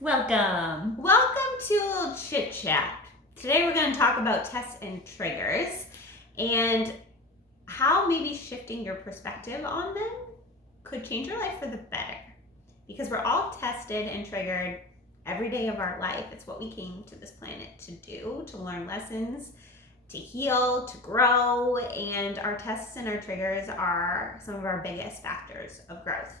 Welcome! Welcome to a little chit chat. Today we're going to talk about tests and triggers and how maybe shifting your perspective on them could change your life for the better. Because we're all tested and triggered every day of our life. It's what we came to this planet to do, to learn lessons, to heal, to grow, and our tests and our triggers are some of our biggest factors of growth.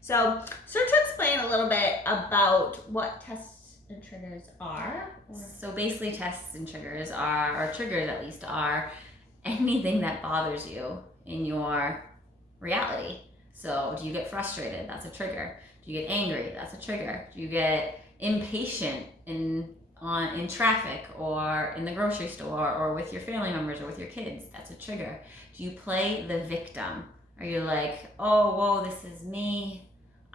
So, start to explain a little bit about what tests and triggers are. So basically tests and triggers are, or triggers at least, are anything that bothers you in your reality. So do you get frustrated? That's a trigger. Do you get angry? That's a trigger. Do you get impatient in traffic or in the grocery store or with your family members or with your kids? That's a trigger. Do you play the victim? Are you like, oh, whoa, this is me.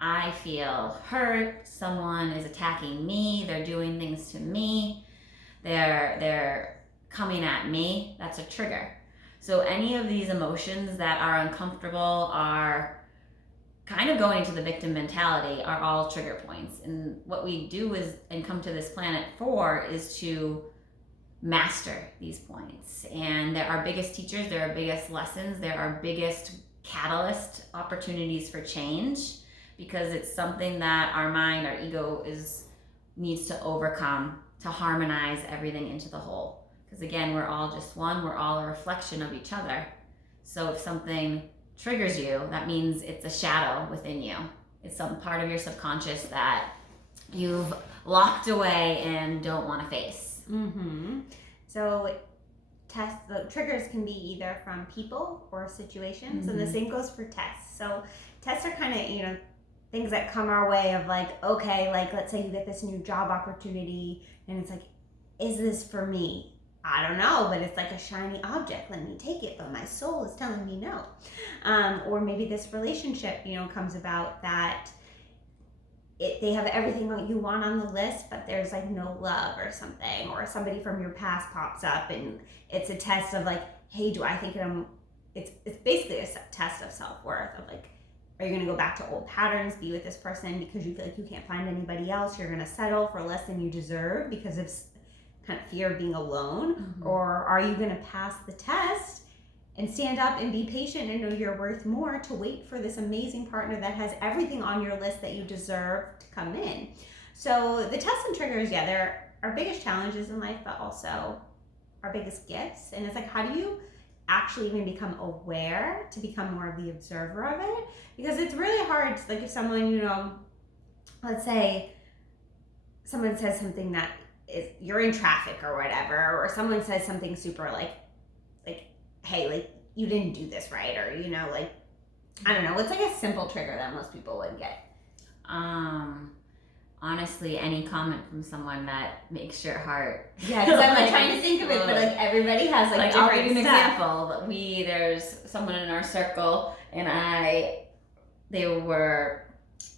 I feel hurt. Someone is attacking me. They're doing things to me. They're coming at me. That's a trigger. So any of these emotions that are uncomfortable, are kind of going to the victim mentality, are all trigger points. And what we do is, and come to this planet for, is to master these points. And they're our biggest teachers. They're our biggest lessons. They're our biggest catalyst opportunities for change, because it's something that our mind, our ego needs to overcome to harmonize everything into the whole. Because again, we're all just one, we're all a reflection of each other. So if something triggers you, that means it's a shadow within you. It's some part of your subconscious that you've locked away and don't want to face. So the triggers can be either from people or situations, and the same goes for tests. So tests are kind of, things that come our way of like, okay, like let's say you get this new job opportunity and it's like, is this for me? I don't know, but it's like a shiny object. Let me take it, but my soul is telling me no. Or maybe this relationship, comes about that they have everything that you want on the list, but there's like no love or something, or somebody from your past pops up and it's a test of like, hey, do I think it's basically a test of self-worth of like, are you going to go back to old patterns, be with this person because you feel like you can't find anybody else? You're going to settle for less than you deserve because of kind of fear of being alone? Or are you going to pass the test and stand up and be patient and know you're worth more to wait for this amazing partner that has everything on your list that you deserve to come in? So the tests and triggers, they're our biggest challenges in life, but also our biggest gifts. And it's like, how do you actually even become aware to become more of the observer of it? Because it's really hard to, like, if someone, let's say someone says something that is, you're in traffic or whatever, or someone says something super like, hey, like, you didn't do this right, or, like, I don't know, what's like a simple trigger that most people would get? Honestly, any comment from someone that makes your heart. Yeah, because I'm like trying to think of it, but like everybody has like I'll different give you an stuff. example. There's someone in our circle, and they were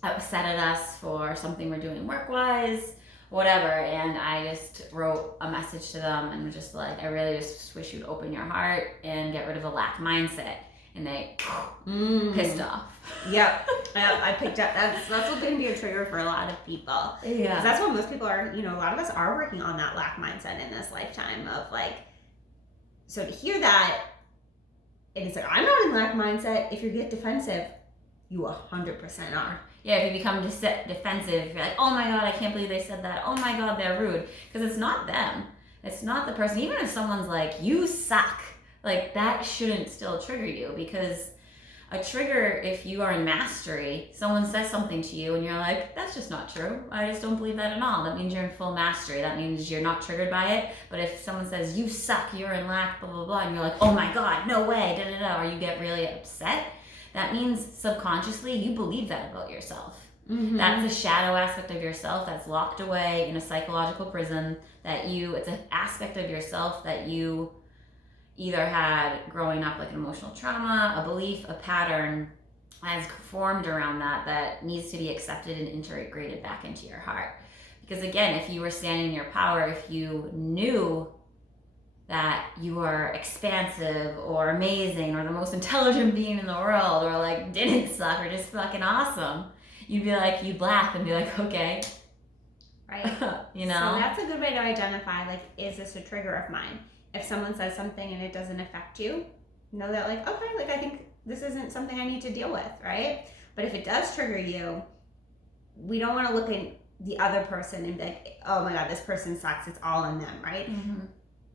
upset at us for something we're doing work-wise, whatever, and I just wrote a message to them and was just like, I really just wish you'd open your heart and get rid of the lack mindset. And they pissed off. Yep. I picked up, that's what can be a trigger for a lot of people. Yeah. Because that's what most people are, a lot of us are working on that lack mindset in this lifetime of like, so to hear that, and it's like, I'm not in lack mindset. If you get defensive, you 100% are. Yeah, if you become defensive, you're like, oh my God, I can't believe they said that. Oh my God, they're rude. Because it's not them. It's not the person. Even if someone's like, you suck, like that shouldn't still trigger you, because a trigger, if you are in mastery, someone says something to you and you're like, that's just not true. I just don't believe that at all. That means you're in full mastery. That means you're not triggered by it. But if someone says, you suck, you're in lack, blah, blah, blah, and you're like, oh my God, no way, da, da, da, or you get really upset, that means subconsciously you believe that about yourself. That's a shadow aspect of yourself that's locked away in a psychological prison it's an aspect of yourself that you either had growing up, like an emotional trauma, a belief, a pattern has formed around that needs to be accepted and integrated back into your heart. Because again, if you were standing in your power, if you knew that you were expansive or amazing or the most intelligent being in the world, or like didn't suck or just fucking awesome, you'd laugh and be like, okay, right? You know? So that's a good way to identify, like, is this a trigger of mine? If someone says something and it doesn't affect you, know that, like, okay, like, I think this isn't something I need to deal with, right? But if it does trigger you, we don't want to look at the other person and be like, oh my God, this person sucks, it's all on them, right?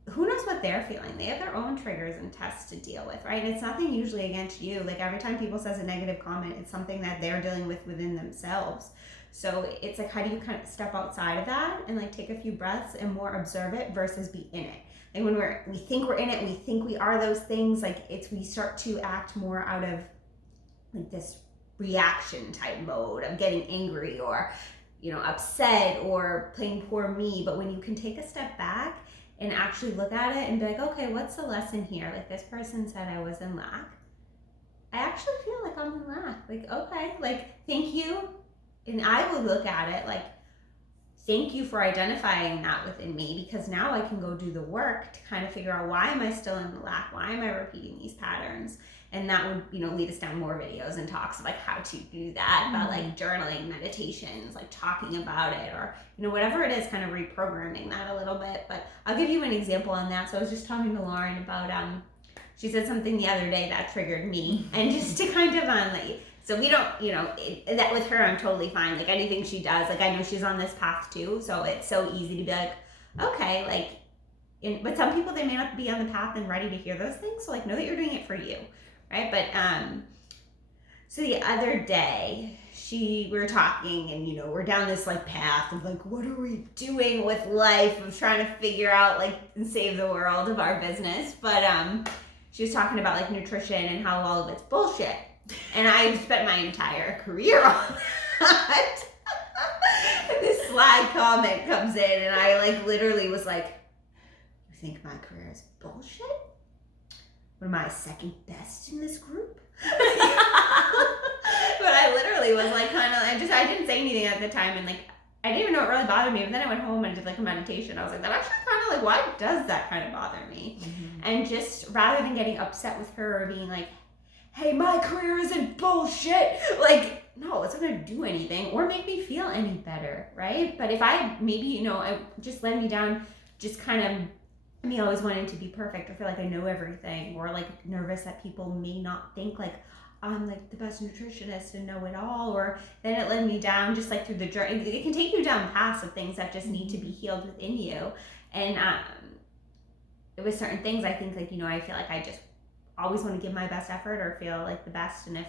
Who knows what they're feeling? They have their own triggers and tests to deal with, right? And it's nothing usually against you. Like, every time people says a negative comment, it's something that they're dealing with within themselves. So it's like, how do you kind of step outside of that and like take a few breaths and more observe it versus be in it? Like, when we think we're in it, we think we are those things, like, we start to act more out of like this reaction type mode of getting angry or, you know, upset or playing poor me. But when you can take a step back and actually look at it and be like, okay, what's the lesson here? Like, this person said I was in lack. I actually feel like I'm in lack. Like, okay, like, thank you. And I will look at it like, thank you for identifying that within me, because now I can go do the work to kind of figure out, why am I still in the lack? Why am I repeating these patterns? And that would, you know, lead us down more videos and talks of like how to do that, about like journaling, meditations, like talking about it, or, you know, whatever it is, kind of reprogramming that a little bit. But I'll give you an example on that. So I was just talking to Lauren about, she said something the other day that triggered me, and just to kind of like, so we don't, you know, that with her, I'm totally fine. Like, anything she does, like, I know she's on this path too. So it's so easy to be like, okay, like, but some people, they may not be on the path and ready to hear those things. So like, know that you're doing it for you. Right. But, so the other day we were talking, and, you know, we're down this like path of like, what are we doing with life, of trying to figure out like and save the world of our business. But, she was talking about like nutrition and how all of it's bullshit. And I've spent my entire career on that. And this sly comment comes in, and I like literally was like, you think my career is bullshit? What, am I second best in this group? But I literally was like, kind of, I didn't say anything at the time, and like, I didn't even know it really bothered me. But then I went home and did like a meditation. I was like, that actually kind of like, why does that kind of bother me? And just rather than getting upset with her or being like, hey, my career isn't bullshit, like, no, it's not gonna do anything or make me feel any better, right? But if I maybe, you know, I just led me down, just kind of me always wanting to be perfect or feel like I know everything, or like nervous that people may not think like I'm like the best nutritionist and know it all, or then it led me down just like through the journey. It can take you down paths of things that just need to be healed within you. And it was certain things, I think, like, you know, I feel like I just always want to give my best effort or feel like the best. And if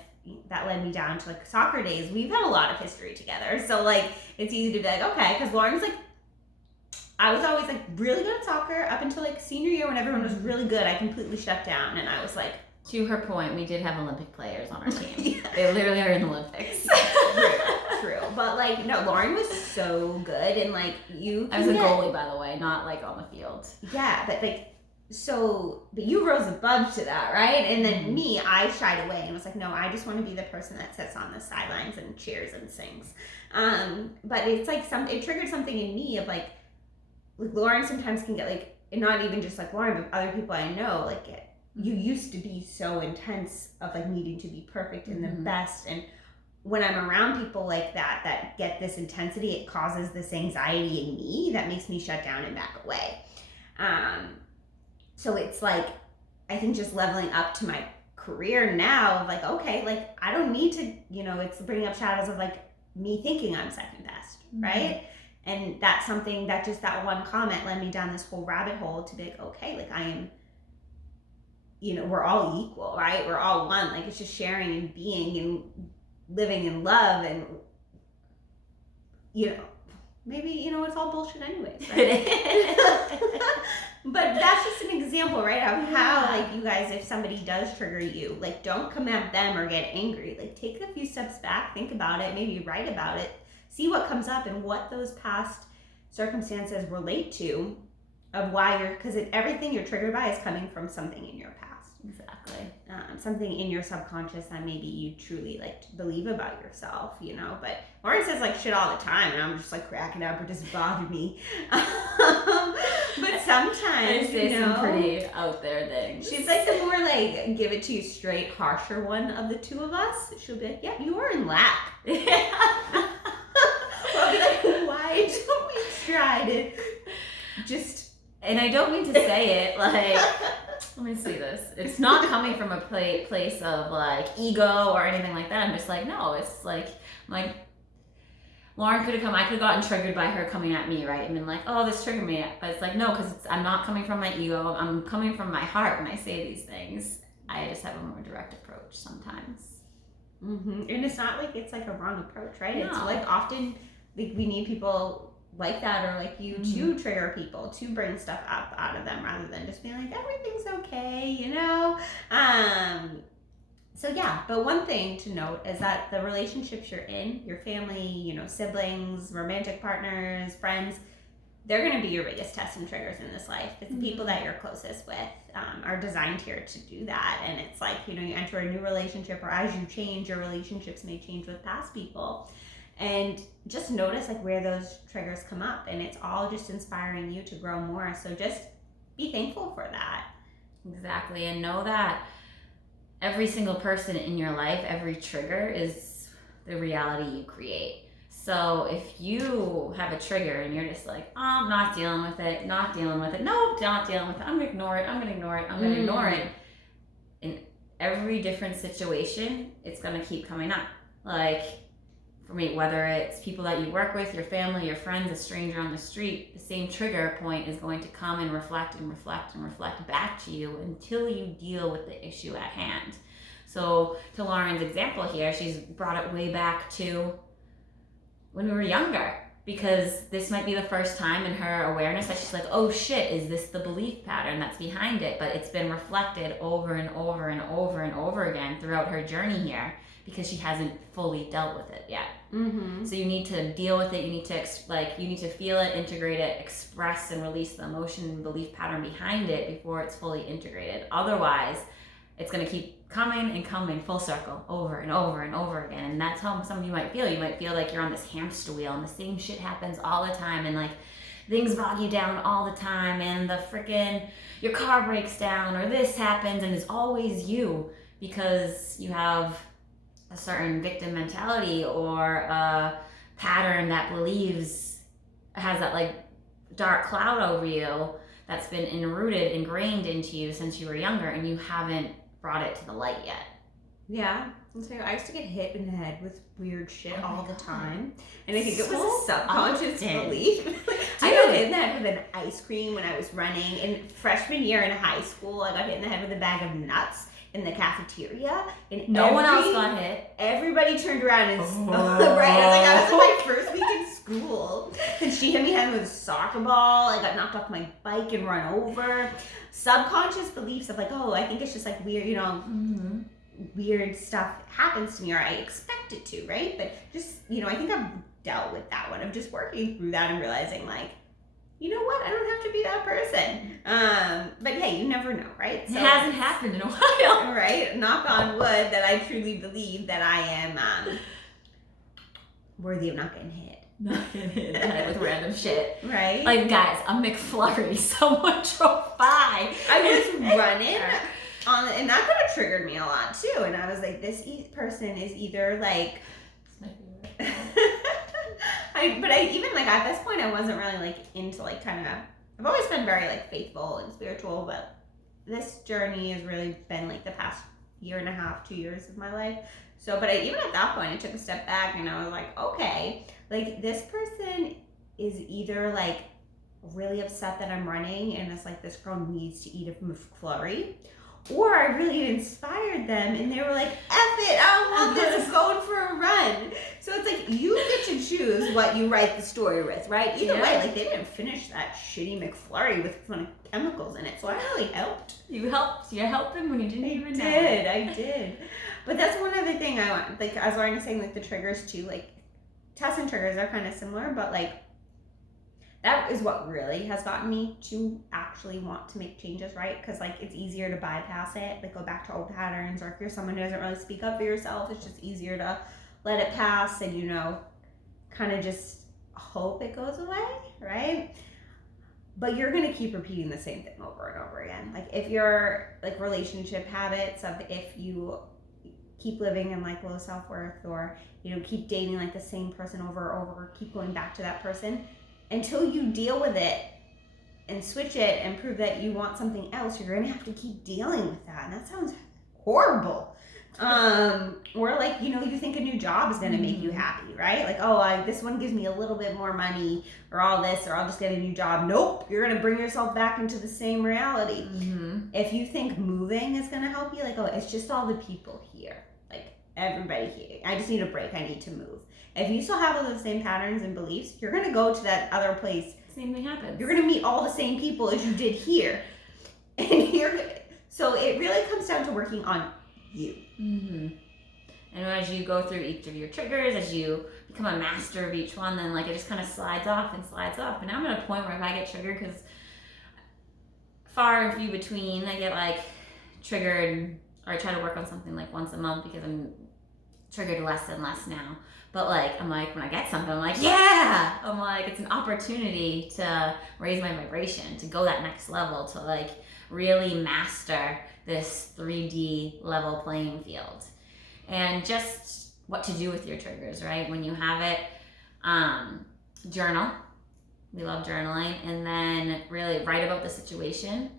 that led me down to like soccer days, we've had a lot of history together. So like, it's easy to be like, okay, because Lauren's like, I was always like really good at soccer up until like senior year when everyone was really good. I completely shut down, and I was like, to her point, we did have Olympic players on our team. Yeah. They literally are in the Olympics. True. But like, no, Lauren was so good, and like, I was a goalie, by the way, not like on the field. Yeah, but like, so, but you rose above to that, right? And then me, I shied away and was like, no, I just want to be the person that sits on the sidelines and cheers and sings. But it's like it triggered something in me of like Lauren sometimes can get like, and not even just like Lauren, but other people I know, like you used to be so intense of like needing to be perfect and the best. And when I'm around people like that get this intensity, it causes this anxiety in me that makes me shut down and back away. So it's like, I think just leveling up to my career now of like, okay, like I don't need to, you know, it's bringing up shadows of like me thinking I'm second best, right? And that's something that just that one comment led me down this whole rabbit hole to be like, okay, like I am, you know, we're all equal, right? We're all one. Like, it's just sharing and being and living in love, and, you know, maybe, you know, it's all bullshit anyways, right? But that's just an example, right, of how, like, you guys, if somebody does trigger you, like, don't come at them or get angry. Like, take a few steps back, think about it, maybe write about it, see what comes up and what those past circumstances relate to, of why because everything you're triggered by is coming from something in your past. Exactly. Something in your subconscious that maybe you truly like to believe about yourself, you know. But Lauren says like shit all the time, and I'm just like cracking up. It doesn't bother me. But sometimes I say some pretty out there things. She's like the more like give it to you straight, harsher one of the two of us. She'll be like, "Yeah, you are in lack." Or I'll be like, "Why don't we and and I don't mean to say it like, let me see this. It's not coming from a place of like ego or anything like that. I'm just like, no, it's like Lauren could have come, I could have gotten triggered by her coming at me, right? And been like, oh, this triggered me. But it's like, no, because I'm not coming from my ego. I'm coming from my heart when I say these things. I just have a more direct approach sometimes. And it's not like it's like a wrong approach, right? No. It's like often like we need people like that or like you to trigger people, to bring stuff up out of them rather than just being like, everything's okay, you know? So yeah, but one thing to note is that the relationships you're in, your family, you know, siblings, romantic partners, friends, they're going to be your biggest tests and triggers in this life. It's the people that you're closest with are designed here to do that. And it's like, you know, you enter a new relationship, or as you change, your relationships may change with past people. And just notice like where those triggers come up, and it's all just inspiring you to grow more. So just be thankful for that. Exactly. And know that every single person in your life, every trigger is the reality you create. So if you have a trigger and you're just like, oh, I'm not dealing with it, nope, not dealing with it, I'm gonna ignore it, I'm gonna ignore it. In every different situation, it's gonna keep coming up. Like, for me, whether it's people that you work with, your family, your friends, a stranger on the street, the same trigger point is going to come and reflect back to you until you deal with the issue at hand. So to Lauren's example here, she's brought it way back to when we were younger, because this might be the first time in her awareness that she's like, oh shit, is this the belief pattern that's behind it? But it's been reflected over and over and over and over again throughout her journey here, because she hasn't fully dealt with it yet. So you need to deal with it. You need to feel it, integrate it, express and release the emotion and belief pattern behind it before it's fully integrated. Otherwise, it's going to keep coming and coming full circle over and over and over again. And that's how some of you might feel. You might feel like you're on this hamster wheel and the same shit happens all the time, and like things bog you down all the time, and your car breaks down, or this happens, and it's always you because you have a certain victim mentality or a pattern that has that like dark cloud over you that's been ingrained into you since you were younger, and you haven't brought it to the light yet. Yeah. So I used to get hit in the head with weird shit all the time. And I think it was a subconscious belief. I got hit in the head with an ice cream when I was running. In freshman year in high school, I got hit in the head with a bag of nuts in the cafeteria, and no one else got hit. Everybody turned around and right. I was in my first week in school, and she hit me head with a soccer ball. I got knocked off my bike and run over. Subconscious beliefs of like, oh, I think it's just like weird, you know, weird stuff happens to me, or I expect it to, right? But just, you know, I think I've dealt with that one of just working through that and realizing like, you know what? I don't have to be that person. But hey, you never know, right? So, it hasn't happened in a while. Right? Knock on wood that I truly believe that I am worthy of not getting hit. Not getting hit in the head with random shit. Right? Like, guys, a McFlurry. Someone drove by. I was running and that could have triggered me a lot too. And I was like, this person is either like... even like at this point I wasn't really like into like kind of, I've always been very like faithful and spiritual, but this journey has really been like the past year and a half, 2 years of my life. So, but even at that point I took a step back and I was like, okay, like this person is either like really upset that I'm running and it's like this girl needs to eat a McFlurry, or I really inspired them and they were like, F it, I want this, I'm going for a run. So it's like you get to choose what you write the story with, right? Either way, like they didn't finish that shitty McFlurry with a ton of chemicals in it, so I really helped. You helped them when you didn't even know. I did. But that's one other thing I want, like as Lauren was saying, like the triggers too, like tests and triggers are kind of similar, but like that is what really has gotten me to actually want to make changes, right? Because like it's easier to bypass it, like go back to old patterns, or if you're someone who doesn't really speak up for yourself, it's just easier to let it pass and, you know, kind of just hope it goes away, right? But you're going to keep repeating the same thing over and over again. Like if your like relationship habits of if you keep living in like low self-worth, or, you know, keep dating like the same person over and over, keep going back to that person, until you deal with it and switch it and prove that you want something else, you're going to have to keep dealing with that. And that sounds horrible. Or like, you think a new job is going to make you happy, right? Like, this one gives me a little bit more money or all this, or I'll just get a new job. Nope. You're going to bring yourself back into the same reality. If you think moving is going to help you, like, it's just all the people here. Like, everybody here. I just need a break. I need to move. If you still have all those same patterns and beliefs, you're going to go to that other place. Same thing happens. You're going to meet all the same people as you did here. So it really comes down to working on you. And as you go through each of your triggers, as you become a master of each one, then like it just kind of slides off. And now I'm at a point where if I get triggered, because far and few between, I get like triggered, or I try to work on something like once a month because I'm triggered less and less now. But I'm like, when I get something, I'm like, yeah! I'm like, it's an opportunity to raise my vibration, to go that next level, to like really master this 3D level playing field. And just what to do with your triggers, right? When you have it, journal. We love journaling. And then really write about the situation,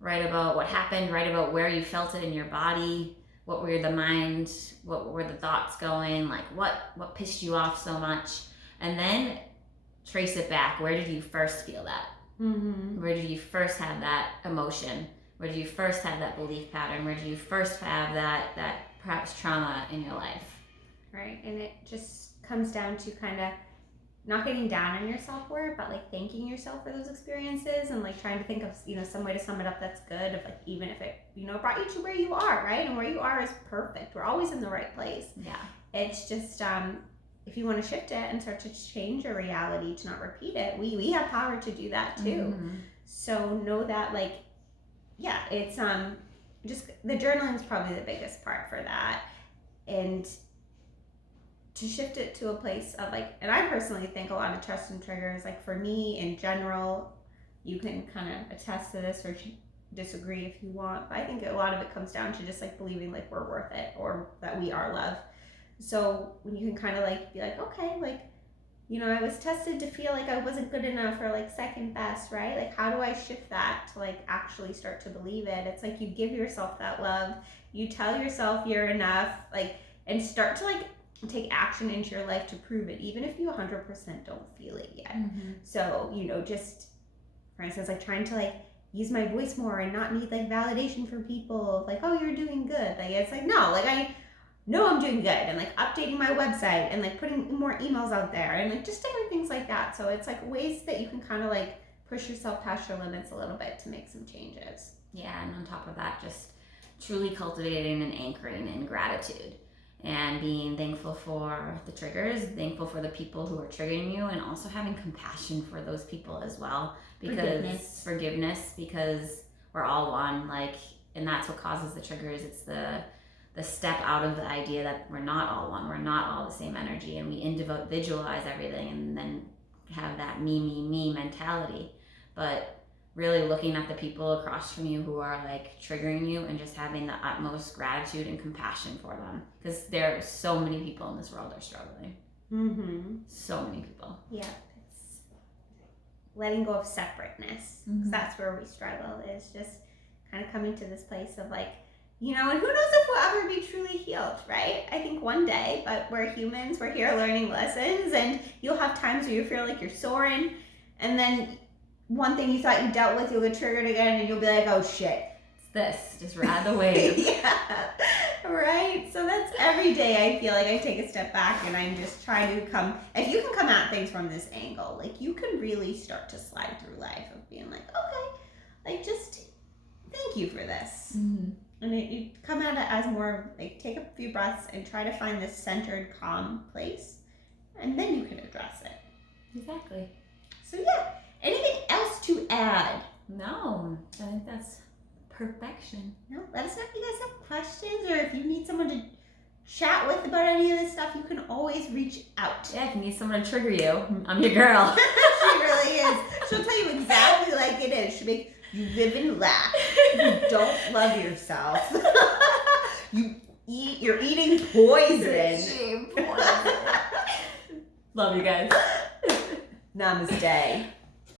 write about what happened, write about where you felt it in your body, what were the mind, what were the thoughts going, like what pissed you off so much, and then trace it back. Where did you first feel that? Where did you first have that emotion? Where did you first have that belief pattern? Where did you first have that perhaps trauma in your life? Right, and it just comes down to kind of not getting down on your self-worth, but like thanking yourself for those experiences and like trying to think of some way to sum it up that's good, of like even if it brought you to where you are, right? And where you are is perfect. We're always in the right place. Yeah. It's just if you want to shift it and start to change your reality to not repeat it, we have power to do that too. So know that it's just the journaling is probably the biggest part for that, and to shift it to a place of and I personally think a lot of trust and triggers, for me in general, you can kind of attest to this or disagree if you want, but I think a lot of it comes down to just believing we're worth it or that we are love. So when you can kind of be okay, I was tested to feel like I wasn't good enough or second best, right? How do I shift that to actually start to believe it? It's you give yourself that love, you tell yourself you're enough, and start to take action into your life to prove it, even if you 100% don't feel it yet. So, just for instance, trying to use my voice more and not need validation from people of oh, you're doing good. It's no, I know I'm doing good, and updating my website and putting more emails out there and just different things like that. So it's ways that you can kind of push yourself past your limits a little bit to make some changes. Yeah, and on top of that, just truly cultivating and anchoring in gratitude and being thankful for the triggers, thankful for the people who are triggering you, and also having compassion for those people as well. Because forgiveness, because we're all one, and that's what causes the triggers. It's the step out of the idea that we're not all one, we're not all the same energy, and we individualize everything and then have that me mentality. But really looking at the people across from you who are triggering you and just having the utmost gratitude and compassion for them, because there are so many people in this world that are struggling. So many people. Yeah, it's letting go of separateness. That's where we struggle, is just kind of coming to this place of and who knows if we'll ever be truly healed, right? I think one day, but we're humans, we're here learning lessons, and you'll have times where you feel like you're soaring, and then one thing you thought you dealt with, you'll get triggered again, and you'll be oh shit. It's this, just ride the wave. Yeah, right? So that's every day I feel I take a step back and I'm just trying to if you can come at things from this angle, you can really start to slide through life of being okay, just thank you for this. And you come at it as more take a few breaths and try to find this centered, calm place, and then you can address it. Exactly. So yeah, anything else to add? No, I think that's perfection. No, let us know if you guys have questions, or if you need someone to chat with about any of this stuff, you can always reach out. Yeah, if you need someone to trigger you, I'm your girl. She really is. She'll tell you exactly like it is. She'll make you live and laugh. You don't love yourself. You're eating poison. Love you guys. Namaste.